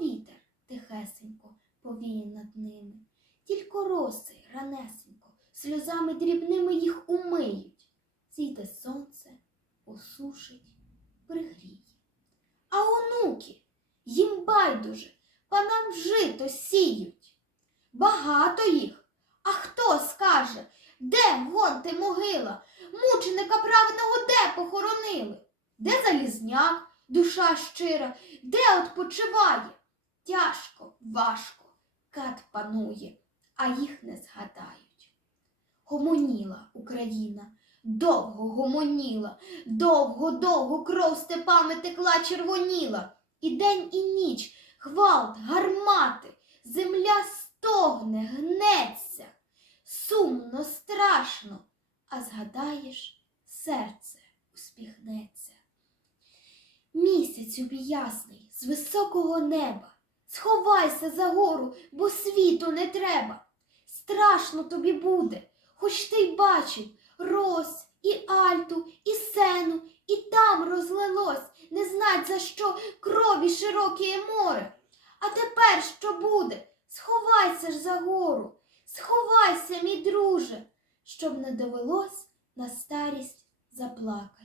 Вітер тихесенько повіє над ними, тільки роси ранесенько сльозами дрібними їх умиють. Зійде сонце, осушить, пригріє. А онуки їм байдуже, панам жито сіють. Багато їх. А хто скаже, де гонти могила? Мученика праведного де похоронили? Де залізняк, душа щира, де odpoчиває? Тяжко, важко, кат панує, а їх не згадають. Гомоніла Україна, довго гомоніла, довго-довго кров степами текла червоніла. І день, і ніч, гвалт, гармати, земля стогне, гнеться, сумно, страшно, а згадаєш, серце успіхнеться. Місяцю ясний з високого неба, сховайся за гору, бо світу не треба. Страшно тобі буде, хоч ти й бачив рось і альту, і сену, і там розлилось, не знать за що крові широке море. А тепер що буде? Сховайся ж за гору, сховайся, мій друже, щоб не довелось на старість заплакать.